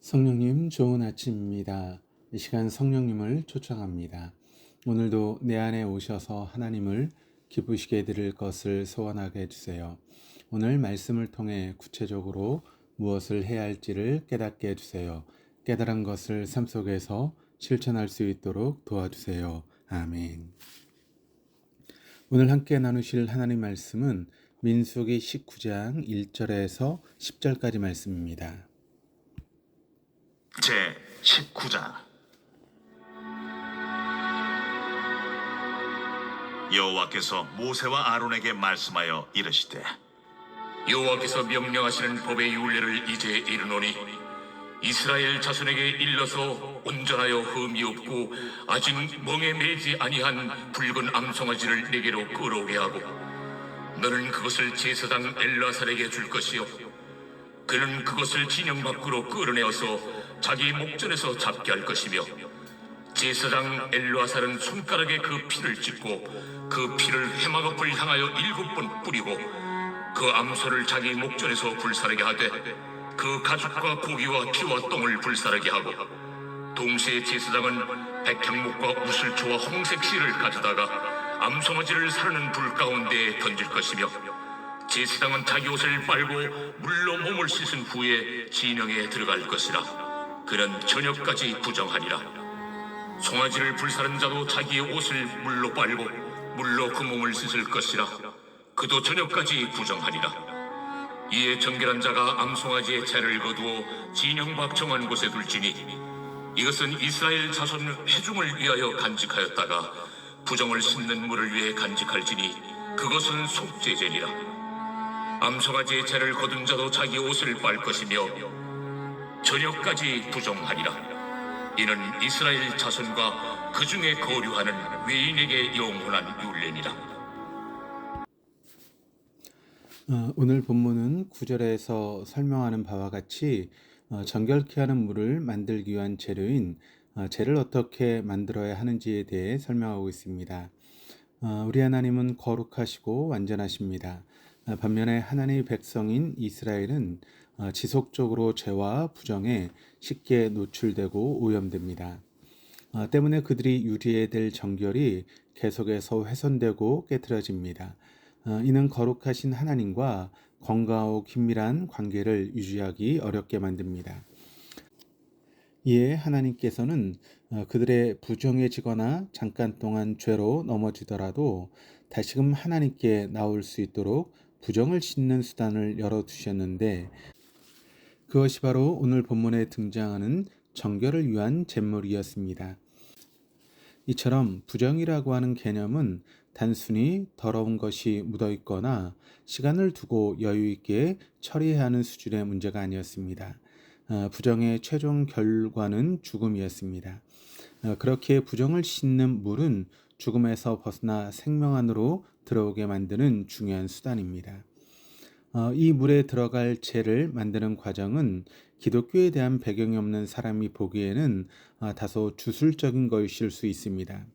성령님 좋은 아침입니다. 이 시간 성령님을 초청합니다. 오늘도 내 안에 오셔서 하나님을 기쁘시게 해드릴 것을 소원하게 해주세요. 오늘 말씀을 통해 구체적으로 무엇을 해야 할지를 깨닫게 해주세요. 깨달은 것을 삶 속에서 실천할 수 있도록 도와주세요. 아멘. 오늘 함께 나누실 하나님 말씀은 민수기 19장 1절에서 10절까지 말씀입니다. 제 19장. 여호와께서 모세와 아론에게 말씀하여 이르시되, 여호와께서 명령하시는 법의 율례를 이제 이르노니 이스라엘 자손에게 일러서 온전하여 흠이 없고 아직 멍에 매지 아니한 붉은 암송아지를 내게로 끌어오게 하고 너는 그것을 제사장 엘라살에게 줄 것이요 그는 그것을 진영 밖으로 끌어내어서 자기 목전에서 잡게 할 것이며 제사장 엘르아살은 손가락에 그 피를 찍고 그 피를 해막 앞을 향하여 7번 뿌리고 그 암소를 자기 목전에서 불사르게 하되 그 가죽과 고기와 피와 똥을 불사르게 하고 동시에 제사장은 백향목과 우슬초와 홍색 실을 가져다가 암송아지를 사르는 불 가운데에 던질 것이며 제사장은 자기 옷을 빨고 물로 몸을 씻은 후에 진영에 들어갈 것이라. 그는 저녁까지 부정하리라. 송아지를 불사른 자도 자기의 옷을 물로 빨고 물로 그 몸을 씻을 것이라. 그도 저녁까지 부정하리라. 이에 정결한 자가 암송아지의 채를 거두어 진영 밖 정한 곳에 둘지니 이것은 이스라엘 자손 회중을 위하여 간직하였다가 부정을 씻는 물을 위해 간직할지니 그것은 속죄제니라. 암송아지의 채를 거둔 자도 자기 옷을 빨 것이며 저녁까지 부정하리라. 이는 이스라엘 자손과 그 중에 거류하는 외인에게 영원한 율례니라. 오늘 본문은 9절에서 설명하는 바와 같이 정결케 하는 물을 만들기 위한 재료인 재를 어떻게 만들어야 하는지에 대해 설명하고 있습니다. 우리 하나님은 거룩하시고 완전하십니다. 반면에 하나님의 백성인 이스라엘은 지속적으로 죄와 부정에 쉽게 노출되고 오염됩니다. 때문에 그들이 유지해야 될 정결이 계속해서 훼손되고 깨트려집니다. 이는 거룩하신 하나님과 건강하고 긴밀한 관계를 유지하기 어렵게 만듭니다. 이에 하나님께서는 그들의 부정해지거나 잠깐 동안 죄로 넘어지더라도 다시금 하나님께 나올 수 있도록 부정을 씻는 수단을 열어두셨는데 그것이 바로 오늘 본문에 등장하는 정결을 위한 제물이었습니다. 이처럼 부정이라고 하는 개념은 단순히 더러운 것이 묻어있거나 시간을 두고 여유있게 처리해야 하는 수준의 문제가 아니었습니다. 부정의 최종 결과는 죽음이었습니다. 그렇게 부정을 씻는 물은 죽음에서 벗어나 생명 안으로 들어오게 만드는 중요한 수단입니다. 이 물에 들어갈 재를 만드는 과정은 기독교에 대한 배경이 없는 사람이 보기에는 다소 주술적인 것일 수 있습니다.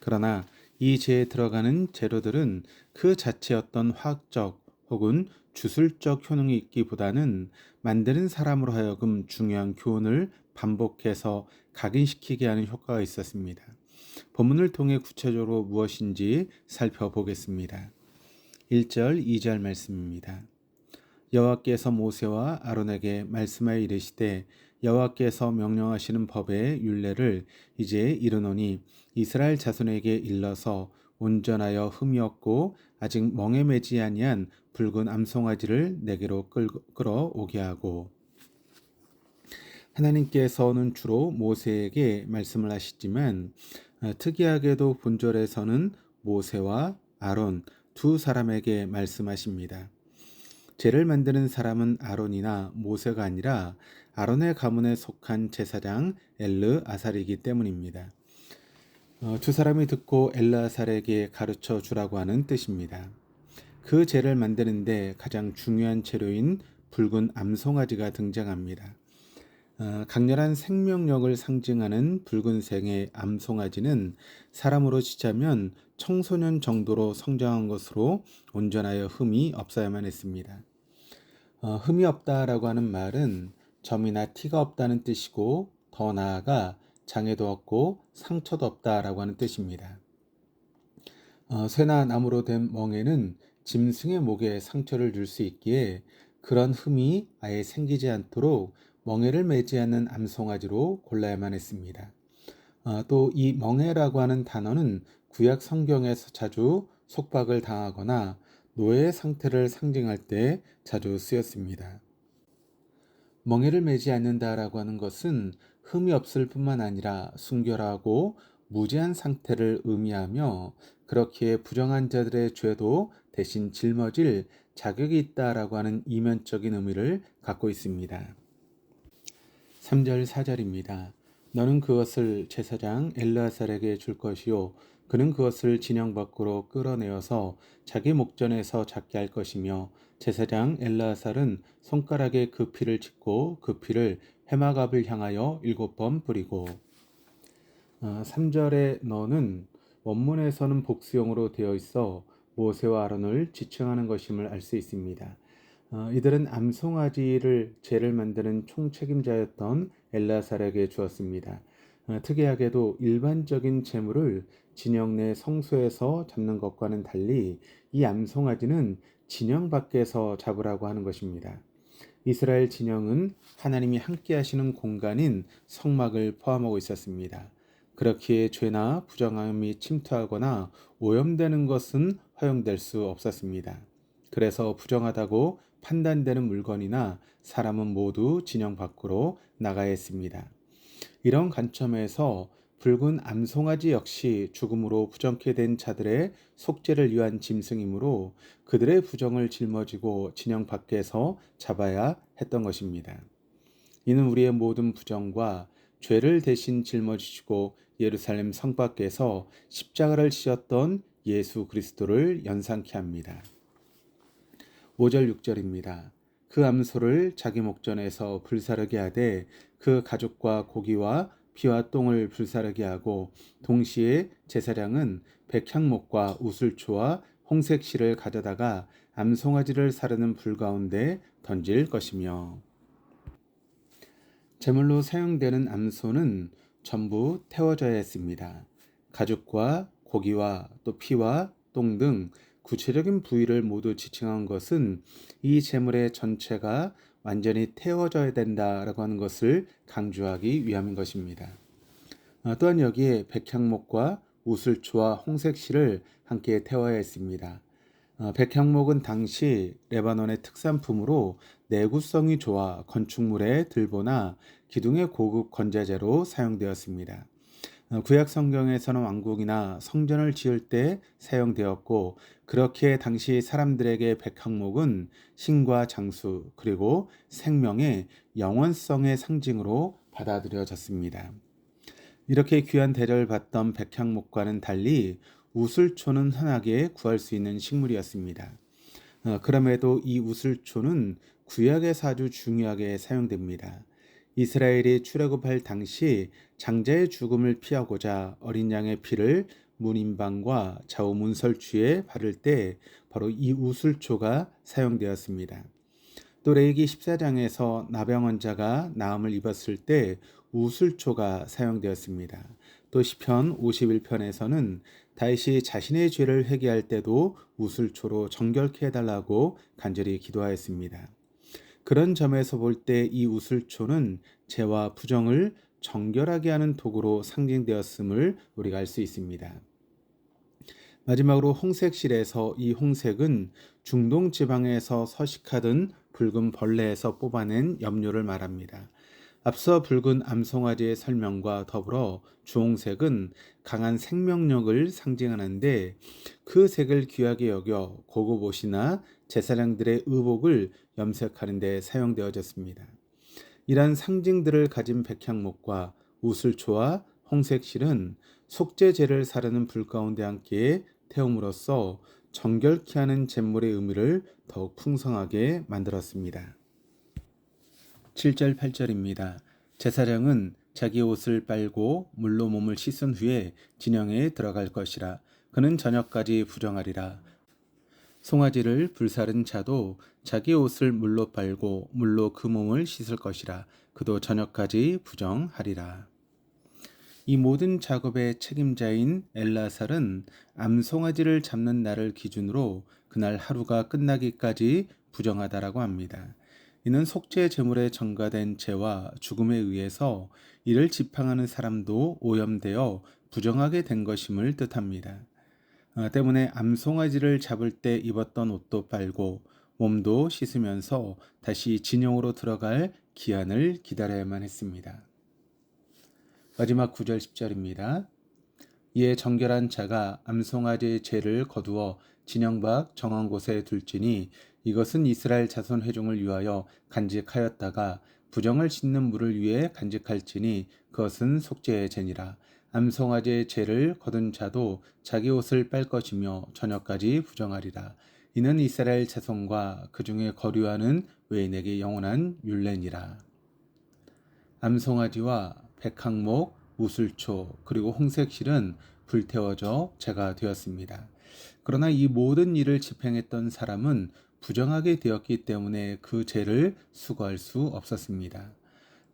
그러나 이 재에 들어가는 재료들은 그 자체의 어떤 화학적 혹은 주술적 효능이 있기보다는 만드는 사람으로 하여금 중요한 교훈을 반복해서 각인시키게 하는 효과가 있었습니다. 본문을 통해 구체적으로 무엇인지 살펴보겠습니다. 1절, 2절 말씀입니다. 여호와께서 모세와 아론에게 말씀하여 이르시되 여호와께서 명령하시는 법의 율례를 이제 이르노니 이스라엘 자손에게 일러서 온전하여 흠이 없고 아직 멍에 매지 아니한 붉은 암송아지를 내게로 끌어오게 하고. 하나님께서는 주로 모세에게 말씀을 하시지만 특이하게도 본절에서는 모세와 아론 두 사람에게 말씀하십니다. 제를 만드는 사람은 아론이나 모세가 아니라 아론의 가문에 속한 제사장 엘르아살이기 때문입니다. 두 사람이 듣고 엘르아살에게 가르쳐 주라고 하는 뜻입니다. 그 제를 만드는데 가장 중요한 재료인 붉은 암송아지가 등장합니다. 강렬한 생명력을 상징하는 붉은색의 암송아지는 사람으로 치자면 청소년 정도로 성장한 것으로 온전하여 흠이 없어야만 했습니다. 흠이 없다라고 하는 말은 점이나 티가 없다는 뜻이고 더 나아가 장애도 없고 상처도 없다라고 하는 뜻입니다. 쇠나 나무로 된 멍에는 짐승의 목에 상처를 줄 수 있기에 그런 흠이 아예 생기지 않도록 멍에를 매지 않는 암송아지로 골라야만 했습니다. 또 이 멍에라고 하는 단어는 구약 성경에서 자주 속박을 당하거나 노예의 상태를 상징할 때 자주 쓰였습니다. 멍에를 매지 않는다라고 하는 것은 흠이 없을 뿐만 아니라 순결하고 무죄한 상태를 의미하며 그렇기에 부정한 자들의 죄도 대신 짊어질 자격이 있다라고 하는 이면적인 의미를 갖고 있습니다. 3절 4절입니다. 너는 그것을 제사장 엘르아살에게 줄 것이요 그는 그것을 진영 밖으로 끌어내어서 자기 목전에서 잡게 할 것이며 제사장 엘르아살은 손가락에 그 피를 찢고 그 피를 회막앞을 향하여 7번 뿌리고 3절의 너는 원문에서는 복수형으로 되어 있어 모세와 아론을 지칭하는 것임을 알 수 있습니다. 이들은 암송아지를 제를 만드는 총책임자였던 엘라살에게 주었습니다. 특이하게도 일반적인 제물을 진영 내 성소에서 잡는 것과는 달리 이 암송아지는 진영 밖에서 잡으라고 하는 것입니다. 이스라엘 진영은 하나님이 함께 하시는 공간인 성막을 포함하고 있었습니다. 그렇기에 죄나 부정함이 침투하거나 오염되는 것은 허용될 수 없었습니다. 그래서 부정하다고 판단되는 물건이나 사람은 모두 진영 밖으로 나가야 했습니다. 이런 관점에서 붉은 암송아지 역시 죽음으로 부정케 된 자들의 속죄를 위한 짐승이므로 그들의 부정을 짊어지고 진영 밖에서 잡아야 했던 것입니다. 이는 우리의 모든 부정과 죄를 대신 짊어지시고 예루살렘 성 밖에서 십자가를 지었던 예수 그리스도를 연상케 합니다. 5절 6절입니다. 그 암소를 자기 목전에서 불사르게 하되 그 가죽과 고기와 피와 똥을 불사르게 하고 동시에 제사장은 백향목과 우슬초와 홍색 실을 가져다가 암송아지를 사르는 불 가운데 던질 것이며 제물로 사용되는 암소는 전부 태워져야 했습니다. 가죽과 고기와 또 피와 똥 등 구체적인 부위를 모두 지칭한 것은 이 제물의 전체가 완전히 태워져야 된다라고 하는 것을 강조하기 위함인 것입니다. 또한 여기에 백향목과 우슬초와 홍색실을 함께 태워야 했습니다. 백향목은 당시 레바논의 특산품으로 내구성이 좋아 건축물의 들보나 기둥의 고급 건자재로 사용되었습니다. 구약 성경에서는 왕궁이나 성전을 지을 때 사용되었고 그렇기에 당시 사람들에게 백향목은 신과 장수 그리고 생명의 영원성의 상징으로 받아들여졌습니다. 이렇게 귀한 대접을 받던 백향목과는 달리 우슬초는 흔하게 구할 수 있는 식물이었습니다. 그럼에도 이 우슬초는 구약에서 아주 중요하게 사용됩니다. 이스라엘이 출애굽할 당시 장자의 죽음을 피하고자 어린 양의 피를 문인방과 좌우 문설주에 바를 때 바로 이 우슬초가 사용되었습니다. 또 레위기 14장에서 나병원자가 나음을 입었을 때 우슬초가 사용되었습니다. 또 시편 51편에서는 다윗이 자신의 죄를 회개할 때도 우슬초로 정결케 해달라고 간절히 기도하였습니다. 그런 점에서 볼 때 이 우슬초는 죄와 부정을 정결하게 하는 도구로 상징되었음을 우리가 알 수 있습니다. 마지막으로 홍색실에서 이 홍색은 중동 지방에서 서식하던 붉은 벌레에서 뽑아낸 염료를 말합니다. 앞서 붉은 암송아지의 설명과 더불어 주홍색은 강한 생명력을 상징하는데 그 색을 귀하게 여겨 고급 옷이나 제사장들의 의복을 염색하는 데 사용되어졌습니다. 이러한 상징들을 가진 백향목과 우슬초와 홍색실은 속죄제를 사르는 불 가운데 함께 태움으로써 정결케 하는 제물의 의미를 더욱 풍성하게 만들었습니다. 7절 8절입니다. 제사장은 자기 옷을 빨고 물로 몸을 씻은 후에 진영에 들어갈 것이라. 그는 저녁까지 부정하리라. 송아지를 불사른 자도 자기 옷을 물로 빨고 물로 그 몸을 씻을 것이라. 그도 저녁까지 부정하리라. 이 모든 작업의 책임자인 엘라살은 암송아지를 잡는 날을 기준으로 그날 하루가 끝나기까지 부정하다라고 합니다. 이는 속죄 제물에 전가된 죄와 죽음에 의해서 이를 지팡하는 사람도 오염되어 부정하게 된 것임을 뜻합니다. 때문에 암송아지를 잡을 때 입었던 옷도 빨고 몸도 씻으면서 다시 진영으로 들어갈 기한을 기다려야만 했습니다. 마지막 9절 10절입니다. 이에 정결한 자가 암송아지의 죄를 거두어 진영 밖 정한 곳에 둘지니 이것은 이스라엘 자손 회중을 위하여 간직하였다가 부정을 씻는 물을 위해 간직할지니 그것은 속죄의 죄니라. 암송아지의 죄를 거둔 자도 자기 옷을 빨 것이며 저녁까지 부정하리라. 이는 이스라엘 자손과 그 중에 거류하는 외인에게 영원한 율례니라. 암송아지와 백항목, 우슬초, 그리고 홍색실은 불태워져 죄가 되었습니다. 그러나 이 모든 일을 집행했던 사람은 부정하게 되었기 때문에 그 죄를 수거할 수 없었습니다.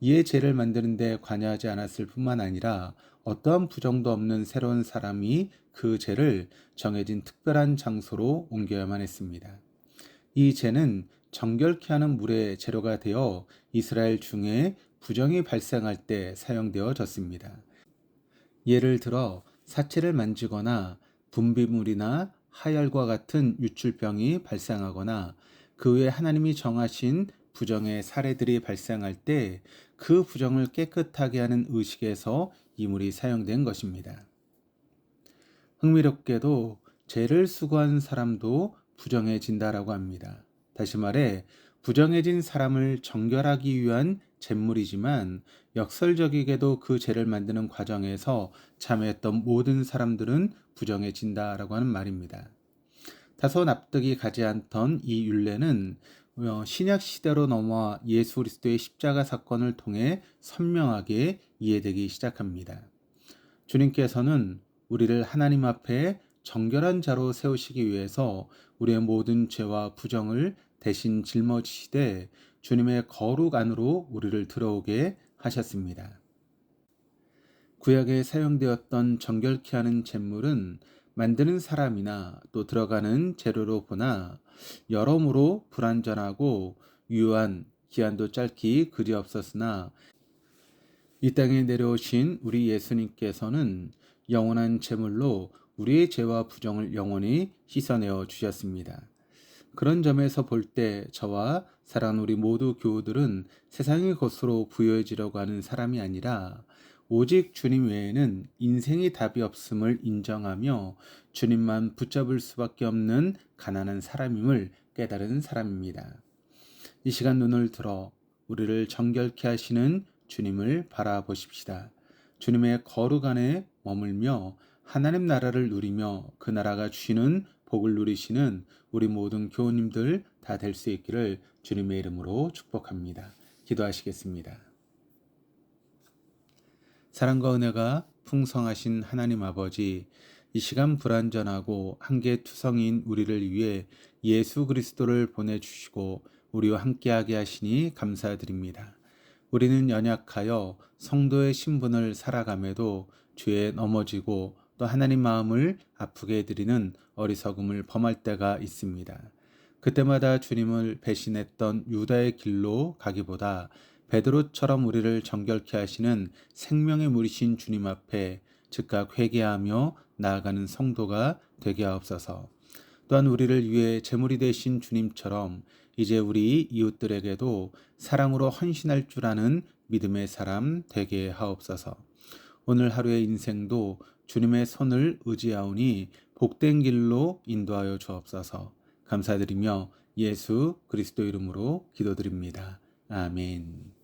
이에 죄를 만드는 데 관여하지 않았을 뿐만 아니라 어떠한 부정도 없는 새로운 사람이 그 죄를 정해진 특별한 장소로 옮겨야만 했습니다. 이 죄는 정결케 하는 물의 재료가 되어 이스라엘 중에 부정이 발생할 때 사용되어졌습니다. 예를 들어 사체를 만지거나 분비물이나 하열과 같은 유출병이 발생하거나 그 외에 하나님이 정하신 부정의 사례들이 발생할 때 그 부정을 깨끗하게 하는 의식에서 이 물이 사용된 것입니다. 흥미롭게도 죄를 수거한 사람도 부정해진다라고 합니다. 다시 말해 부정해진 사람을 정결하기 위한 잿물이지만 역설적이게도 그 죄를 만드는 과정에서 참여했던 모든 사람들은 부정해진다라고 하는 말입니다. 다소 납득이 가지 않던 이 율례는 신약 시대로 넘어와 예수 그리스도의 십자가 사건을 통해 선명하게 이해되기 시작합니다. 주님께서는 우리를 하나님 앞에 정결한 자로 세우시기 위해서 우리의 모든 죄와 부정을 대신 짊어지시되 주님의 거룩 안으로 우리를 들어오게 하셨습니다. 구약에 사용되었던 정결케 하는 잿물은 만드는 사람이나 또 들어가는 재료로 보나 여러모로 불완전하고 유효한 기한도 짧기 그지없었으나 이 땅에 내려오신 우리 예수님께서는 영원한 제물로 우리의 죄와 부정을 영원히 씻어내어 주셨습니다. 그런 점에서 볼 때 저와 사랑하는 우리 모두 교우들은 세상의 것으로 부유해지려고 하는 사람이 아니라 오직 주님 외에는 인생의 답이 없음을 인정하며 주님만 붙잡을 수밖에 없는 가난한 사람임을 깨달은 사람입니다. 이 시간 눈을 들어 우리를 정결케 하시는 주님을 바라보십시다. 주님의 거룩 안에 머물며 하나님 나라를 누리며 그 나라가 주시는 복을 누리시는 우리 모든 교우님들 다 될 수 있기를 주님의 이름으로 축복합니다. 기도하시겠습니다. 사랑과 은혜가 풍성하신 하나님 아버지, 이 시간 불완전하고 한계투성인 우리를 위해 예수 그리스도를 보내주시고 우리와 함께하게 하시니 감사드립니다. 우리는 연약하여 성도의 신분을 살아감에도 죄에 넘어지고 또 하나님 마음을 아프게 해드리는 어리석음을 범할 때가 있습니다. 그때마다 주님을 배신했던 유다의 길로 가기보다 베드로처럼 우리를 정결케 하시는 생명의 물이신 주님 앞에 즉각 회개하며 나아가는 성도가 되게 하옵소서. 또한 우리를 위해 제물이 되신 주님처럼 이제 우리 이웃들에게도 사랑으로 헌신할 줄 아는 믿음의 사람 되게 하옵소서. 오늘 하루의 인생도 주님의 손을 의지하오니 복된 길로 인도하여 주옵소서. 감사드리며 예수 그리스도 이름으로 기도드립니다. 아멘.